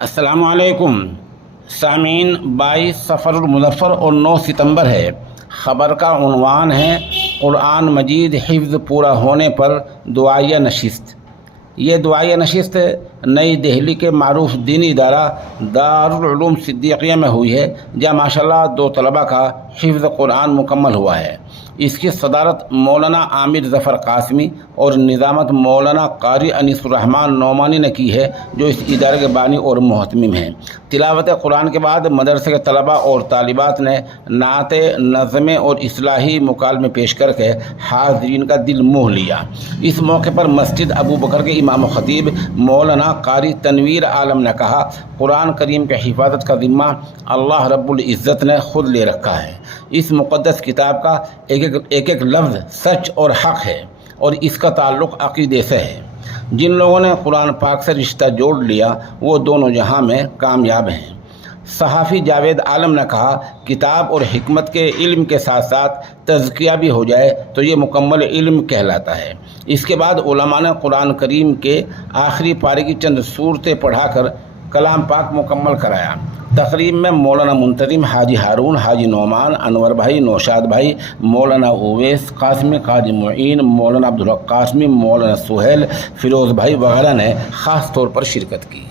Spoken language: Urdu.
السلام علیکم سامعین، 22 صفر المظفر اور 9 ستمبر ہے۔ خبر کا عنوان ہے قرآن مجید حفظ پورا ہونے پر دعائیہ نشست۔ یہ دعائیہ نشست نئی دہلی کے معروف دینی ادارہ دارالعلوم صدیقیہ میں ہوئی ہے، جہاں ماشاءاللہ 2 طلبہ کا حفظ قرآن مکمل ہوا ہے۔ اس کی صدارت مولانا عامر ظفر قاسمی اور نظامت مولانا قاری انیس الرحمن نعمانی نے کی ہے، جو اس ادارے کے بانی اور محتمم ہیں۔ تلاوت قرآن کے بعد مدرسے کے طلبہ اور طالبات نے نعتیں، نظمیں اور اصلاحی مکالمے پیش کر کے حاضرین کا دل موہ لیا۔ اس موقع پر مسجد ابو بکر کے امام و خطیب مولانا قاری تنویر عالم نے کہا، قرآن کریم کی حفاظت کا ذمہ اللہ رب العزت نے خود لے رکھا ہے۔ اس مقدس کتاب کا ایک لفظ سچ اور حق ہے، اور اس کا تعلق عقیدے سے ہے۔ جن لوگوں نے قرآن پاک سے رشتہ جوڑ لیا وہ دونوں جہاں میں کامیاب ہیں۔ صحافی جاوید عالم نے کہا، کتاب اور حکمت کے علم کے ساتھ ساتھ تزکیہ بھی ہو جائے تو یہ مکمل علم کہلاتا ہے۔ اس کے بعد علماء نے قرآن کریم کے آخری پارے کی چند صورتیں پڑھا کر کلام پاک مکمل کرایا۔ تقریب میں مولانا منتظم، حاجی ہارون، حاجی نعمان، انور بھائی، نوشاد بھائی، مولانا اویس قاسمی، قاضی معین، مولانا عبدالحق قاسمی، مولانا سہیل، فیروز بھائی وغیرہ نے خاص طور پر شرکت کی۔